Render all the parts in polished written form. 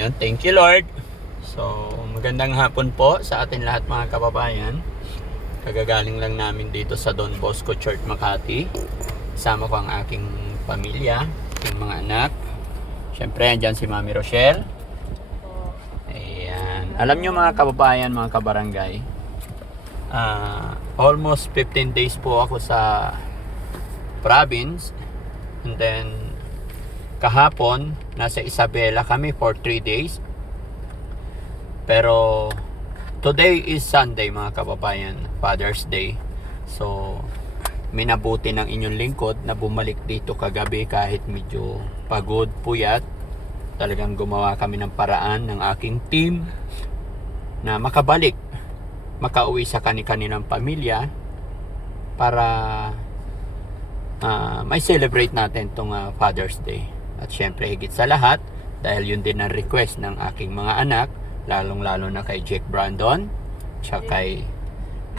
Ayun, thank you Lord. So, magandang hapon po sa atin lahat mga kababayan. Kagagaling lang namin dito sa Don Bosco Church, Makati. Kasama ko ang aking pamilya, aking mga anak. Siyempre, andyan si Mami Rochelle. Ayan. Alam nyo mga kababayan, mga kabarangay, almost 15 days po ako sa province. And then, kahapon, nasa Isabela kami for 3 days. Pero, today is Sunday mga kababayan, Father's Day. So, minabuti ng inyong lingkod na bumalik dito kagabi kahit medyo pagod, puyat. Talagang gumawa kami ng paraan ng aking team na makabalik, makauwi sa kani-kanilang pamilya para may celebrate natin itong Father's Day. At syempre higit sa lahat, dahil yun din ang request ng aking mga anak, lalong-lalo na kay Jake Brandon, tsaka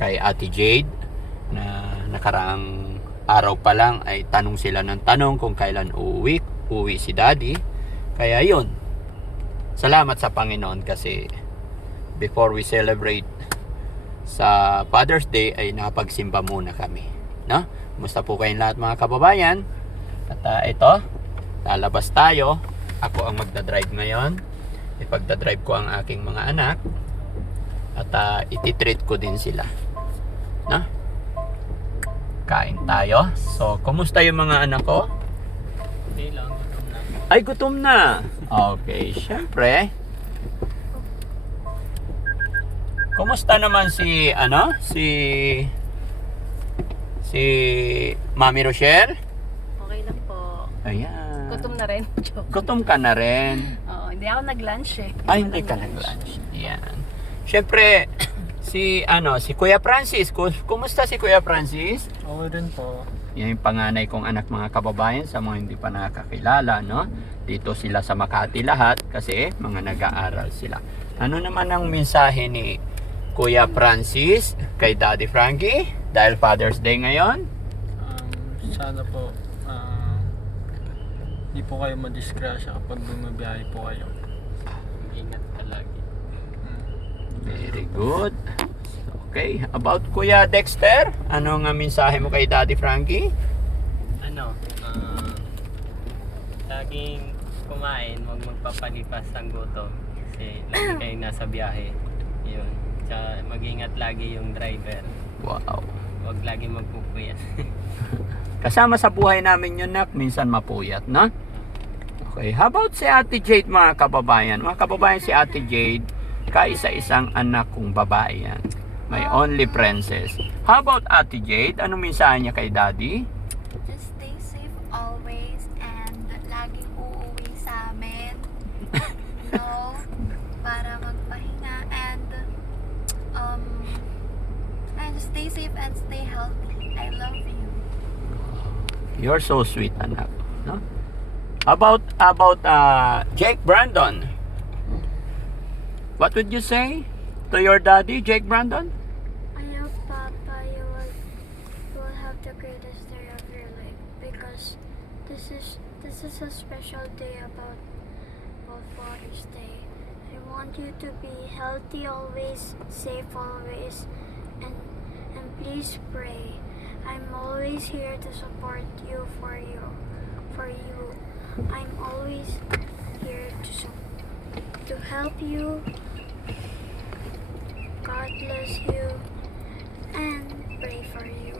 kay Ate Jade, na nakaraang araw pa lang ay tanong sila ng tanong kung kailan uuwi si Daddy. Kaya yun, salamat sa Panginoon kasi before we celebrate sa Father's Day ay nakapagsimba muna kami, no? Kumusta po kayong lahat mga kababayan? At ito, lalabas tayo. Ako ang magdadrive ngayon. Ipagdadrive ko ang aking mga anak. At ititreat ko din sila, no? Kain tayo. So, kumusta yung mga anak ko? Hindi lang, gutom na. Ay, gutom na. Okay, syempre. Kumusta naman si Mami Rochelle? Okay lang po. Ayan. Gutom na rin. Gutom ka na rin. Oo, hindi ako nag-lunch eh. Ay, hindi ka nag-lunch. Ayan. Syempre, si Kuya Francis. Kumusta si Kuya Francis? Okay din po. Yan yung panganay kong anak mga kababayan sa mga hindi pa nakakilala, no? Dito sila sa Makati lahat kasi mga nag-aaral sila. Ano naman ang mensahe ni Kuya Francis kay Daddy Frankie dahil Father's Day ngayon? Sana po, hindi po kayo madisgrasya kapag bumabiyahe po kayo. Ingat ka lagi. Very good. Okay, about Kuya Dexter, ano nga mensahe mo kay Daddy Frankie? Laging kumain, huwag magpapalipas ang gutom kasi lagi kayo nasa biyahe. Yun. Tsaka mag-ingat lagi yung driver. Wow. Huwag lagi magpupuyat. Kasama sa buhay namin yun, nak, minsan mapuyat, no? Okay, how about si Ate Jade mga kababayan? Mga kababayan, si Ate Jade, kaisa-isang anak kong babae yan. My only princess. How about Ate Jade? Anong mensahe niya kay Daddy? Just stay safe always and laging uuwi sa amin. No, para magpahinga and stay safe and stay healthy. I love you. You're so sweet, anak. No? About Jake Brandon. What would you say to your daddy, Jake Brandon? I hope Papa, you will have the greatest day of your life because this is a special day about Father's Day. I want you to be healthy always, safe always, and please pray. I'm always here to support you for you. I'm always here to help you. God bless you and pray for you.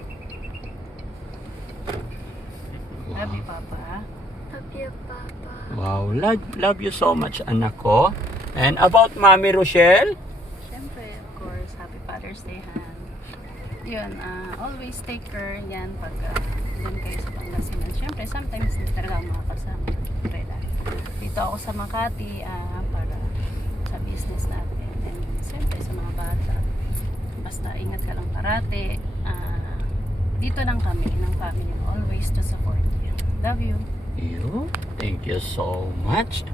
Love you, Papa. Love you, Papa. Wow, love you so much, anak ko. And about Mami Rochelle? Siyempre, of course, happy Father's Day, Han. Yun, always take care yan pag doon kayo sa Pangasinan. Siyempre, sometimes hindi talaga ako makakasama. Siyempre lang. Dito ako sa Makati para sa business natin. And siyempre, sa mga bata. Basta ingat ka lang parati. Dito lang kami, ng family. Always to support you. Love you. Thank you so much.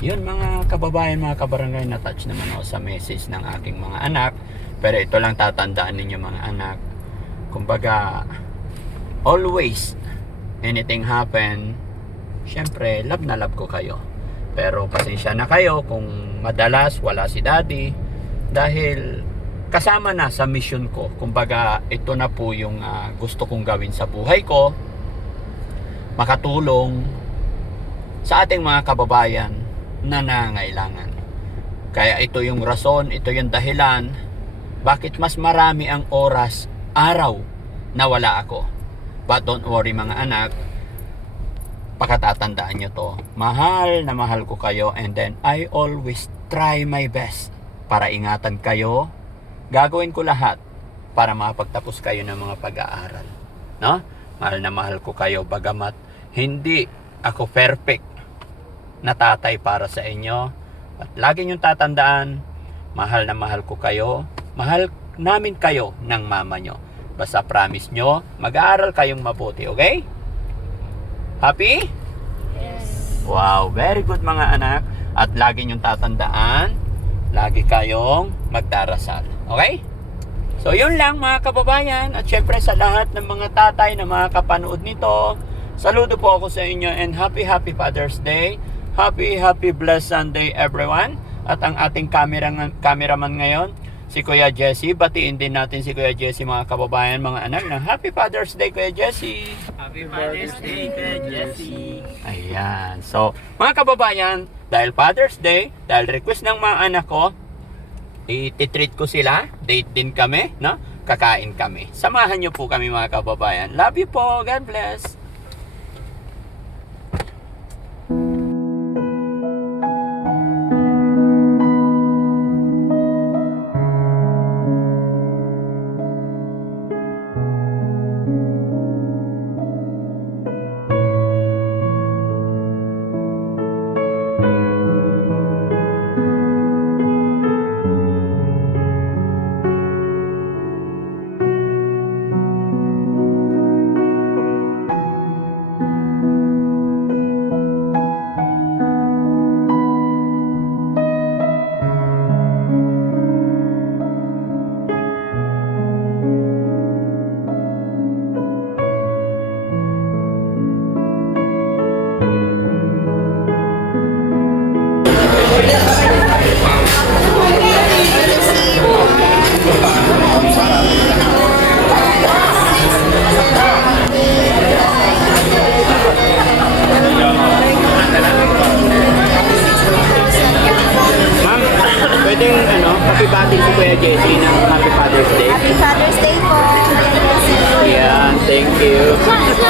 Yun mga kababayan, mga kabarangay, na-touch naman ako sa message ng aking mga anak. Pero ito lang tatandaan ninyo mga anak. Kumbaga, always, anything happen, syempre, love na love ko kayo. Pero pasensya na kayo kung madalas wala si Daddy dahil kasama na sa mission ko. Kumbaga, ito na po yung gusto kong gawin sa buhay ko. Makatulong sa ating mga kababayan na nangailangan. Kaya ito yung rason, ito yung dahilan bakit mas marami ang oras, araw na wala ako. But don't worry mga anak, pakatatandaan nyo to. Mahal na mahal ko kayo, and then I always try my best para ingatan kayo. Gagawin ko lahat para makapagtapos kayo ng mga pag-aaral. No? Mahal na mahal ko kayo, bagamat hindi ako perfect na tatay para sa inyo. At lagi niyong tatandaan, mahal na mahal ko kayo. Mahal namin kayo ng mama nyo. Basta promise nyo, mag-aaral kayong mabuti, okay? Happy? Yes. Wow, very good mga anak. At lagi niyong tatandaan, lagi kayong magdarasal. Okay? So yun lang mga kababayan. At syempre sa lahat ng mga tatay na makakapanood nito, saludo po ako sa inyo and happy Father's Day. Happy blessed Sunday everyone. At ang ating cameraman ngayon, si Kuya Jesse. Batiin din natin si Kuya Jesse mga kababayan, mga anak, na Happy Father's Day Kuya Jesse. Happy Father's Day, Kuya Jesse. Ayan. So, mga kababayan, dahil Father's Day, dahil request ng mga anak ko, i-treat ko sila, date din kami, no? Kakain kami. Samahan niyo po kami mga kababayan. Love you po. God bless. Happy birthday si Kuya Jesse ng Happy Father's Day. Happy Father's Day po. Yeah, thank you. Ano po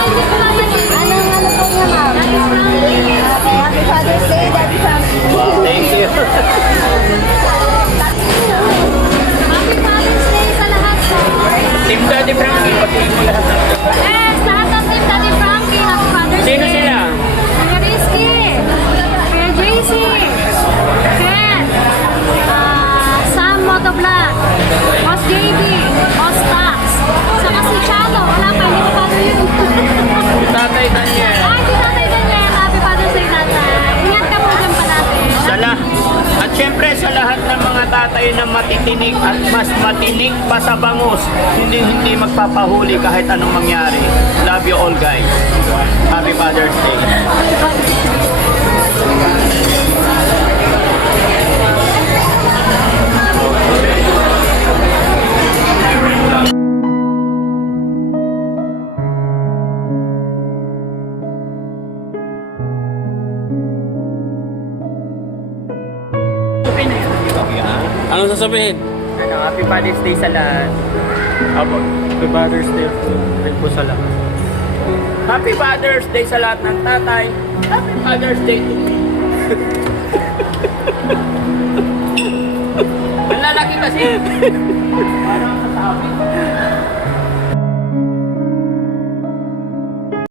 naman? Okay, Happy Father's Day, Daddy Frankie. Wow, thank you. Happy Father's Day sa lahat po. Team Daddy Frankie, patuloy mo lahat ng... Yes, lahat ng Team Daddy Frankie. Happy Father's Day. Sino sila? Kuya Rizky. Kuya Tracy. Ken. Sam Motovlog. Boss JB. Boss Tax. Saka si Chalo. Wala pa, hindi ko paano yun. Tatay Daniel. Ay, si Tatay Daniel. Happy Father's Day, Tatay. Ingat ka po dyan pa natin. At syempre sa lahat ng mga tatay na matitinig at mas matinig pa sa bangus, hindi magpapahuli kahit anong mangyari. Love you all guys. Happy Father's Day. Anong sasabihin? Happy Father's Day sa lahat. Apo, Happy Father's Day rin po sa lahat. Happy Father's Day sa lahat ng tatay. Happy Father's Day to me. Ang lalaki kasi. Parang kasabi.